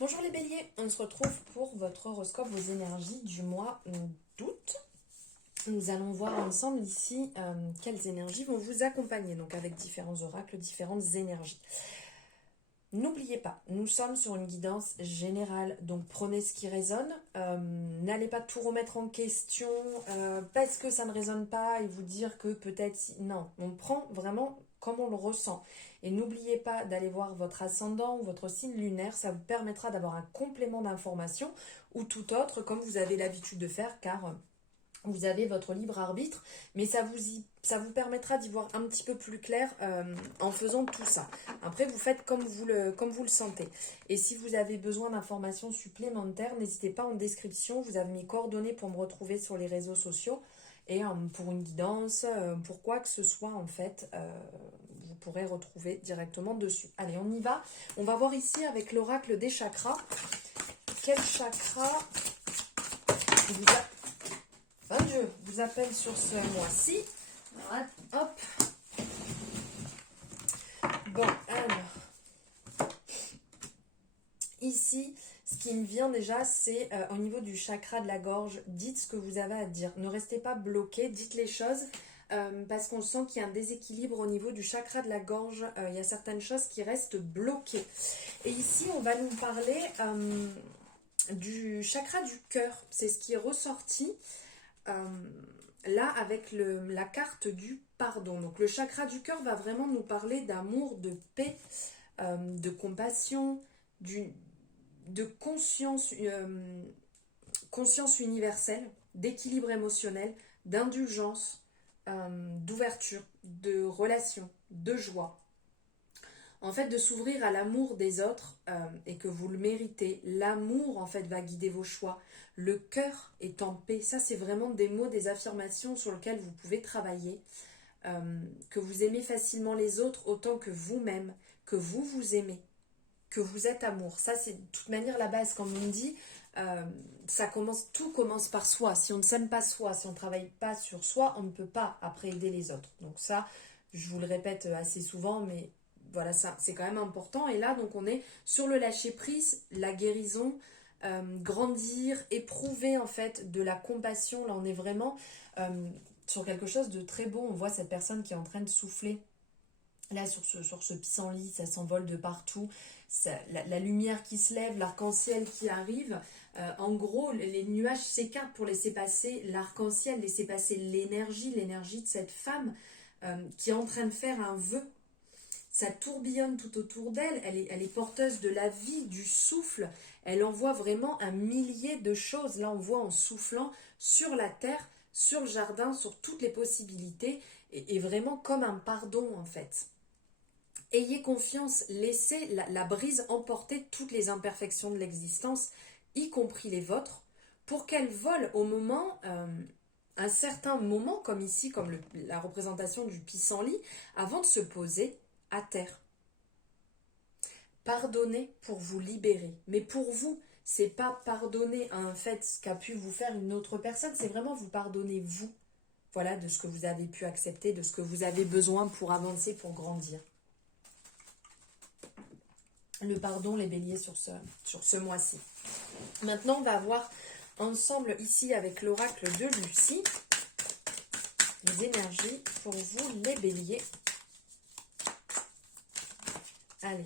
Bonjour les béliers, on se retrouve pour votre horoscope, vos énergies du mois d'août. Nous allons voir ensemble ici quelles énergies vont vous accompagner, donc avec différents oracles, différentes énergies. N'oubliez pas, nous sommes sur une guidance générale, donc prenez ce qui résonne. N'allez pas tout remettre en question parce que ça ne résonne pas et vous dire que peut-être... Non, on prend vraiment comme on le ressent. Et n'oubliez pas d'aller voir votre ascendant ou votre signe lunaire, ça vous permettra d'avoir un complément d'information ou tout autre comme vous avez l'habitude de faire car... vous avez votre libre arbitre, mais ça vous permettra d'y voir un petit peu plus clair en faisant tout ça. Après, vous faites comme vous le sentez. Et si vous avez besoin d'informations supplémentaires, n'hésitez pas en description. Vous avez mes coordonnées pour me retrouver sur les réseaux sociaux. Et pour une guidance, pour quoi que ce soit, en fait, vous pourrez retrouver directement dessus. Allez, on y va. On va voir ici avec l'oracle des chakras. Quel chakra vous a... Oh Dieu, vous appelle sur ce mois-ci. Hop. Bon, alors. Ici, ce qui me vient déjà, c'est au niveau du chakra de la gorge. Dites ce que vous avez à dire. Ne restez pas bloqué, dites les choses. Parce qu'on sent qu'il y a un déséquilibre au niveau du chakra de la gorge. Il y a certaines choses qui restent bloquées. Et ici, on va nous parler du chakra du cœur. C'est ce qui est ressorti. Là avec la carte du pardon. Donc le chakra du cœur va vraiment nous parler d'amour, de paix, de compassion, de conscience universelle, d'équilibre émotionnel, d'indulgence, d'ouverture, de relation, de joie. En fait, de s'ouvrir à l'amour des autres et que vous le méritez. L'amour, en fait, va guider vos choix. Le cœur est en paix. Ça, c'est vraiment des mots, des affirmations sur lesquelles vous pouvez travailler. Que vous aimez facilement les autres autant que vous-même, que vous vous aimez, que vous êtes amour. Ça, c'est de toute manière la base. Comme on dit, tout commence par soi. Si on ne s'aime pas soi, si on ne travaille pas sur soi, on ne peut pas après aider les autres. Donc ça, je vous le répète assez souvent, mais voilà, ça, c'est quand même important. Et là, donc, on est sur le lâcher-prise, la guérison, grandir, éprouver, en fait, de la compassion. Là, on est vraiment sur quelque chose de très beau. On voit cette personne qui est en train de souffler. Là, sur ce pissenlit, ça s'envole de partout. La lumière qui se lève, l'arc-en-ciel qui arrive. En gros, les nuages s'écartent pour laisser passer l'arc-en-ciel, laisser passer l'énergie de cette femme qui est en train de faire un vœu. Ça tourbillonne tout autour d'elle, elle est porteuse de la vie, du souffle, elle envoie vraiment un millier de choses. Là, on voit en soufflant sur la terre, sur le jardin, sur toutes les possibilités, et vraiment comme un pardon en fait. Ayez confiance, laissez la brise emporter toutes les imperfections de l'existence, y compris les vôtres, pour qu'elles volent au moment... un certain moment, comme ici, comme la représentation du pissenlit, avant de se poser à terre. Pardonnez pour vous libérer. Mais pour vous, c'est pas pardonner à un fait qu'a pu vous faire une autre personne, c'est vraiment vous pardonner vous. Voilà, de ce que vous avez pu accepter, de ce que vous avez besoin pour avancer, pour grandir. Le pardon, les béliers sur ce mois-ci. Maintenant, on va voir ensemble ici avec l'oracle de Lucie les énergies pour vous, les béliers. Allez.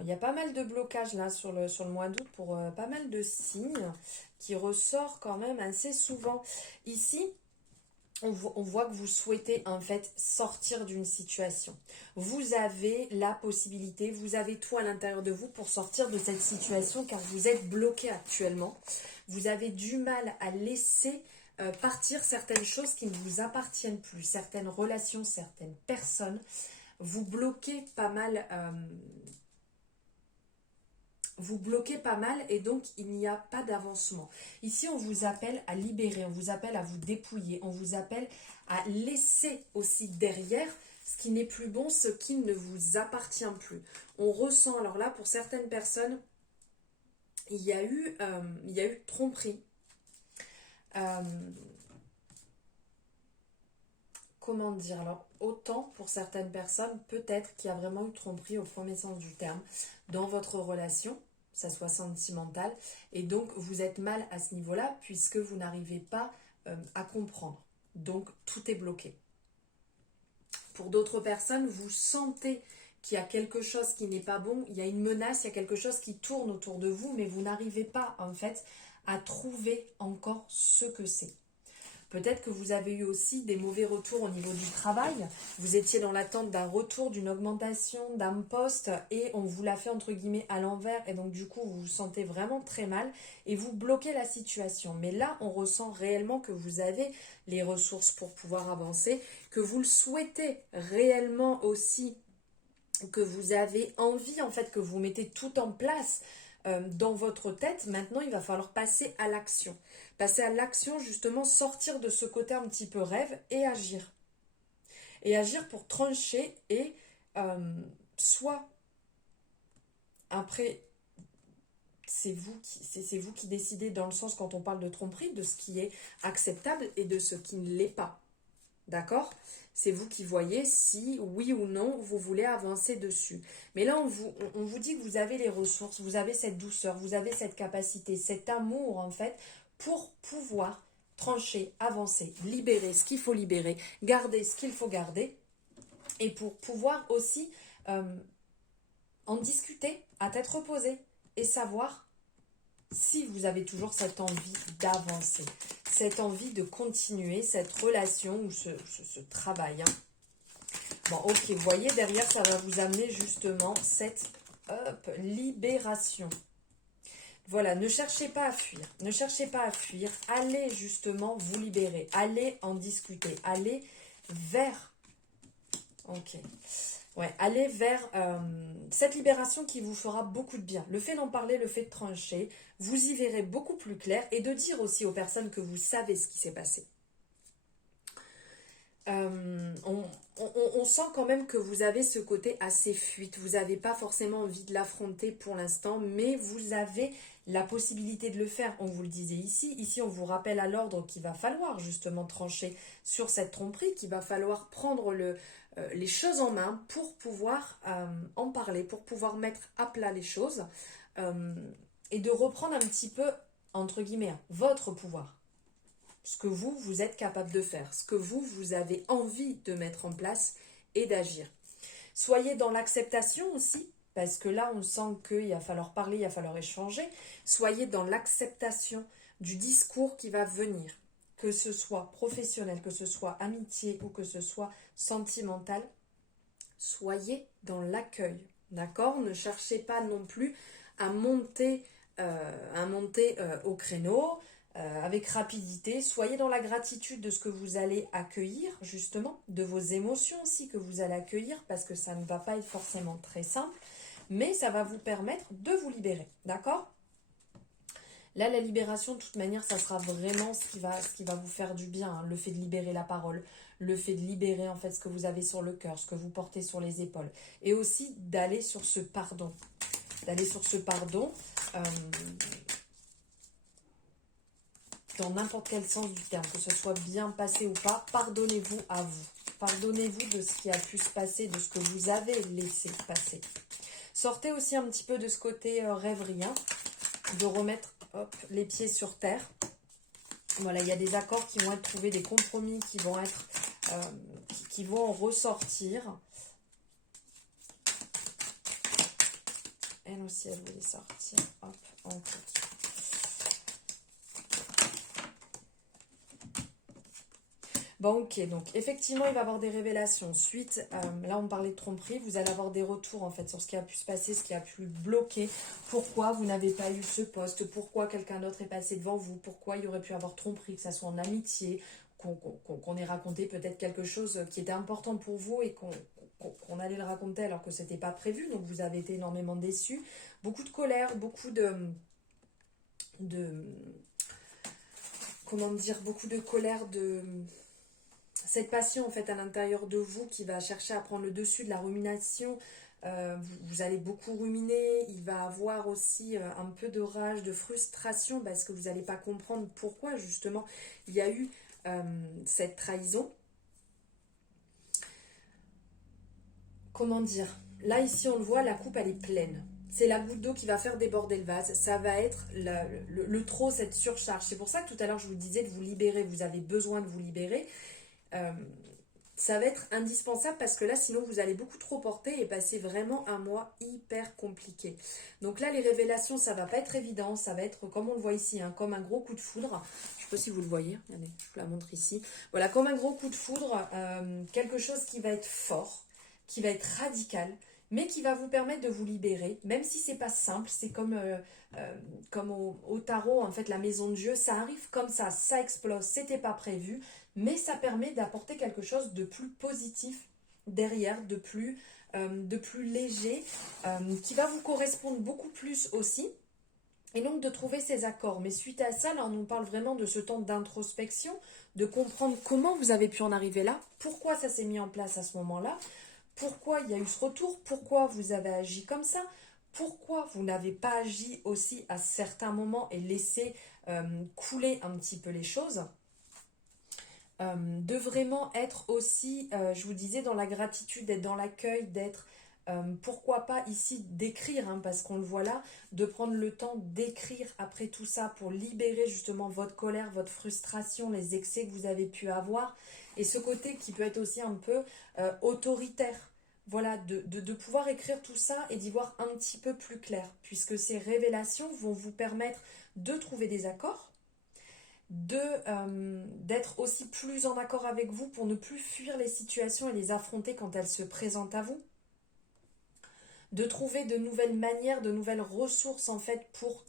Il y a pas mal de blocages là sur le mois d'août pour pas mal de signes qui ressort quand même assez souvent. Ici, on voit que vous souhaitez en fait sortir d'une situation. Vous avez la possibilité, vous avez tout à l'intérieur de vous pour sortir de cette situation car vous êtes bloqué actuellement. Vous avez du mal à laisser partir certaines choses qui ne vous appartiennent plus, certaines relations, certaines personnes. Vous bloquez pas mal... vous bloquez pas mal et donc il n'y a pas d'avancement. Ici, on vous appelle à libérer, on vous appelle à vous dépouiller, on vous appelle à laisser aussi derrière ce qui n'est plus bon, ce qui ne vous appartient plus. On ressent, alors là, pour certaines personnes, il y a eu tromperie. comment dire, alors autant pour certaines personnes, peut-être qu'il y a vraiment eu tromperie au premier sens du terme dans votre relation, que ça soit sentimentale, et donc vous êtes mal à ce niveau-là puisque vous n'arrivez pas à comprendre. Donc tout est bloqué. Pour d'autres personnes, vous sentez qu'il y a quelque chose qui n'est pas bon, il y a une menace, il y a quelque chose qui tourne autour de vous, mais vous n'arrivez pas en fait à trouver encore ce que c'est. Peut-être que vous avez eu aussi des mauvais retours au niveau du travail. Vous étiez dans l'attente d'un retour, d'une augmentation, d'un poste et on vous l'a fait entre guillemets à l'envers et donc du coup vous vous sentez vraiment très mal et vous bloquez la situation. Mais là, on ressent réellement que vous avez les ressources pour pouvoir avancer, que vous le souhaitez réellement aussi, que vous avez envie en fait, que vous mettez tout en place dans votre tête. Maintenant, il va falloir passer à l'action. Passer à l'action, justement, sortir de ce côté un petit peu rêve et agir. Et agir pour trancher et soit, après, c'est vous qui décidez dans le sens quand on parle de tromperie, de ce qui est acceptable et de ce qui ne l'est pas. D'accord? C'est vous qui voyez si, oui ou non, vous voulez avancer dessus. Mais là, on vous dit que vous avez les ressources, vous avez cette douceur, vous avez cette capacité, cet amour, en fait, pour pouvoir trancher, avancer, libérer ce qu'il faut libérer, garder ce qu'il faut garder, et pour pouvoir aussi en discuter à tête reposée et savoir si vous avez toujours cette envie d'avancer, cette envie de continuer cette relation ou ce travail. Hein. Bon, ok, vous voyez, derrière, ça va vous amener justement cette libération. Voilà, ne cherchez pas à fuir, ne cherchez pas à fuir, allez justement vous libérer, allez en discuter, allez vers... Ok. Ouais, allez vers cette libération qui vous fera beaucoup de bien. Le fait d'en parler, le fait de trancher, vous y verrez beaucoup plus clair et de dire aussi aux personnes que vous savez ce qui s'est passé. On sent quand même que vous avez ce côté assez fuite. Vous n'avez pas forcément envie de l'affronter pour l'instant, mais vous avez la possibilité de le faire. On vous le disait ici. Ici, on vous rappelle à l'ordre qu'il va falloir justement trancher sur cette tromperie, qu'il va falloir prendre les choses en main pour pouvoir en parler, pour pouvoir mettre à plat les choses et de reprendre un petit peu, entre guillemets, votre pouvoir. Ce que vous êtes capable de faire, ce que vous avez envie de mettre en place et d'agir. Soyez dans l'acceptation aussi, parce que là, on sent qu'il va falloir parler, il va falloir échanger. Soyez dans l'acceptation du discours qui va venir, que ce soit professionnel, que ce soit amitié ou que ce soit sentimental. Soyez dans l'accueil, d'accord? Ne cherchez pas non plus à monter au créneau, avec rapidité. Soyez dans la gratitude de ce que vous allez accueillir, justement, de vos émotions aussi que vous allez accueillir, parce que ça ne va pas être forcément très simple, mais ça va vous permettre de vous libérer, d'accord? Là, la libération, de toute manière, ça sera vraiment ce qui va vous faire du bien, hein. Le fait de libérer la parole, le fait de libérer en fait ce que vous avez sur le cœur, ce que vous portez sur les épaules, et aussi d'aller sur ce pardon, dans n'importe quel sens du terme, que ce soit bien passé ou pas, pardonnez-vous à vous. Pardonnez-vous de ce qui a pu se passer, de ce que vous avez laissé passer. Sortez aussi un petit peu de ce côté rêverie, hein, de remettre les pieds sur terre. Voilà, il y a des accords qui vont être trouvés, des compromis qui vont être, qui vont en ressortir. Elle aussi, elle voulait sortir. Hop, en fait. Bon, ok, donc effectivement, il va y avoir des révélations. Suite, là, on parlait de tromperie, vous allez avoir des retours, en fait, sur ce qui a pu se passer, ce qui a pu bloquer, pourquoi vous n'avez pas eu ce poste, pourquoi quelqu'un d'autre est passé devant vous, pourquoi il y aurait pu avoir tromperie, que ça soit en amitié, qu'on ait raconté peut-être quelque chose qui était important pour vous et qu'on allait le raconter alors que c'était pas prévu, donc vous avez été énormément déçus. Beaucoup de colère, beaucoup comment dire, beaucoup de colère, cette passion en fait à l'intérieur de vous qui va chercher à prendre le dessus de la rumination. Vous allez beaucoup ruminer, il va avoir aussi un peu de rage, de frustration parce que vous n'allez pas comprendre pourquoi justement il y a eu cette trahison. comment dire, là ici on le voit, la coupe elle est pleine. C'est la goutte d'eau qui va faire déborder le vase. Ça va être le trop, cette surcharge. C'est pour ça que tout à l'heure je vous disais de vous libérer. Vous avez besoin de vous libérer. Ça va être indispensable parce que là, sinon, vous allez beaucoup trop porter et passer vraiment un mois hyper compliqué. Donc là, les révélations, ça va pas être évident. Ça va être, comme on le voit ici, hein, comme un gros coup de foudre. Je sais pas si vous le voyez. Regardez, je vous la montre ici. Voilà, comme un gros coup de foudre. Quelque chose qui va être fort, qui va être radical, mais qui va vous permettre de vous libérer. Même si c'est pas simple, c'est comme au tarot, en fait, la maison de Dieu. Ça arrive comme ça explose. C'était pas prévu. Mais ça permet d'apporter quelque chose de plus positif derrière, de plus léger, qui va vous correspondre beaucoup plus aussi, et donc de trouver ces accords. Mais suite à ça, là, on nous parle vraiment de ce temps d'introspection, de comprendre comment vous avez pu en arriver là, pourquoi ça s'est mis en place à ce moment-là, pourquoi il y a eu ce retour, pourquoi vous avez agi comme ça, pourquoi vous n'avez pas agi aussi à certains moments et laissé couler un petit peu les choses. De vraiment être aussi, je vous disais, dans la gratitude, d'être dans l'accueil, d'être, pourquoi pas ici, d'écrire, hein, parce qu'on le voit là, de prendre le temps d'écrire après tout ça pour libérer justement votre colère, votre frustration, les excès que vous avez pu avoir, et ce côté qui peut être aussi un peu autoritaire. Voilà, de pouvoir écrire tout ça et d'y voir un petit peu plus clair, puisque ces révélations vont vous permettre de trouver des accords, d'être aussi plus en accord avec vous pour ne plus fuir les situations et les affronter quand elles se présentent à vous, de trouver de nouvelles manières, de nouvelles ressources en fait pour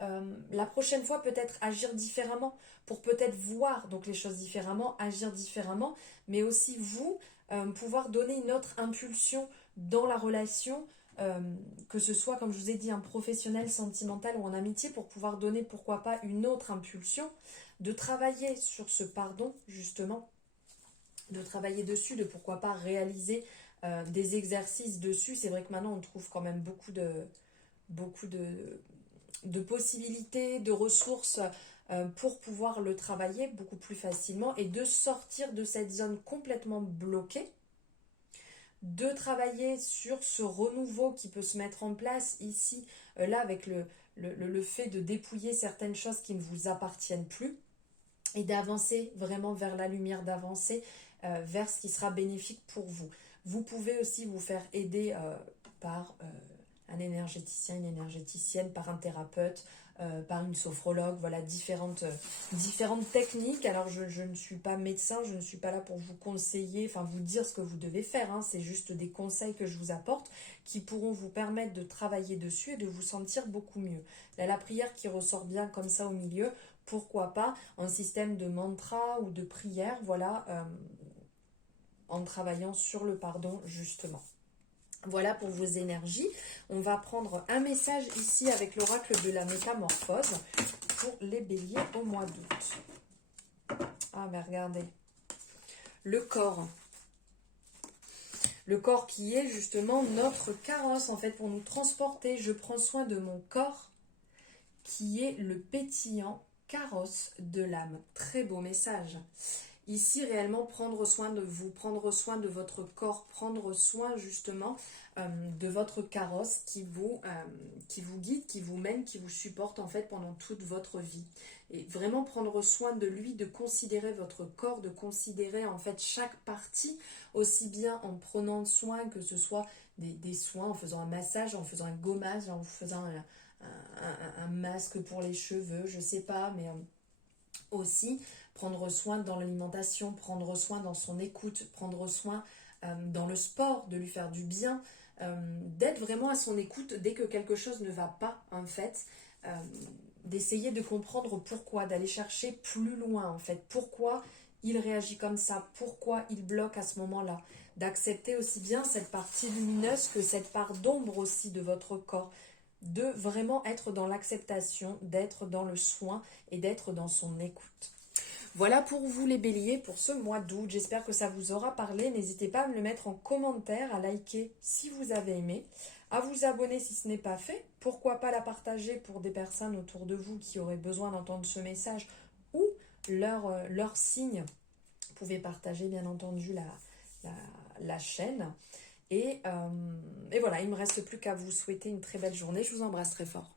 la prochaine fois peut-être agir différemment, pour peut-être voir donc les choses différemment, agir différemment, mais aussi vous pouvoir donner une autre impulsion dans la relation, que ce soit, comme je vous ai dit, un professionnel, sentimental ou en amitié, pour pouvoir donner, pourquoi pas, une autre impulsion, de travailler sur ce pardon, justement, de travailler dessus, de pourquoi pas réaliser des exercices dessus. C'est vrai que maintenant, on trouve quand même beaucoup de possibilités, de ressources pour pouvoir le travailler beaucoup plus facilement et de sortir de cette zone complètement bloquée, de travailler sur ce renouveau qui peut se mettre en place ici, là, avec le fait de dépouiller certaines choses qui ne vous appartiennent plus et d'avancer vraiment vers la lumière, d'avancer vers ce qui sera bénéfique pour vous. Vous pouvez aussi vous faire aider par un énergéticien, une énergéticienne, par un thérapeute, par une sophrologue, voilà, différentes techniques. Alors je ne suis pas médecin, je ne suis pas là pour vous conseiller, enfin vous dire ce que vous devez faire, hein. C'est juste des conseils que je vous apporte qui pourront vous permettre de travailler dessus et de vous sentir beaucoup mieux. Là, la prière qui ressort bien comme ça au milieu, pourquoi pas un système de mantra ou de prière, voilà, en travaillant sur le pardon justement. Voilà pour vos énergies. On va prendre un message ici avec l'oracle de la métamorphose pour les béliers au mois d'août. Ah mais regardez. Le corps. Le corps qui est justement notre carrosse en fait pour nous transporter. Je prends soin de mon corps qui est le pétillant carrosse de l'âme. Très beau message. Ici, réellement, prendre soin de vous, prendre soin de votre corps, prendre soin justement de votre carrosse qui vous guide, qui vous mène, qui vous supporte en fait pendant toute votre vie. Et vraiment prendre soin de lui, de considérer votre corps, de considérer en fait chaque partie, aussi bien en prenant soin que ce soit des soins, en faisant un massage, en faisant un gommage, en faisant un masque pour les cheveux, je sais pas, mais aussi prendre soin dans l'alimentation, prendre soin dans son écoute, prendre soin dans le sport, de lui faire du bien, d'être vraiment à son écoute dès que quelque chose ne va pas en fait, d'essayer de comprendre pourquoi, d'aller chercher plus loin en fait, pourquoi il réagit comme ça, pourquoi il bloque à ce moment-là, d'accepter aussi bien cette partie lumineuse que cette part d'ombre aussi de votre corps, de vraiment être dans l'acceptation, d'être dans le soin et d'être dans son écoute. Voilà pour vous les béliers pour ce mois d'août. J'espère que ça vous aura parlé. N'hésitez pas à me le mettre en commentaire, à liker si vous avez aimé, à vous abonner si ce n'est pas fait. Pourquoi pas la partager pour des personnes autour de vous qui auraient besoin d'entendre ce message ou leur signe. Vous pouvez partager bien entendu la chaîne. Et voilà, il ne me reste plus qu'à vous souhaiter une très belle journée. Je vous embrasse très fort.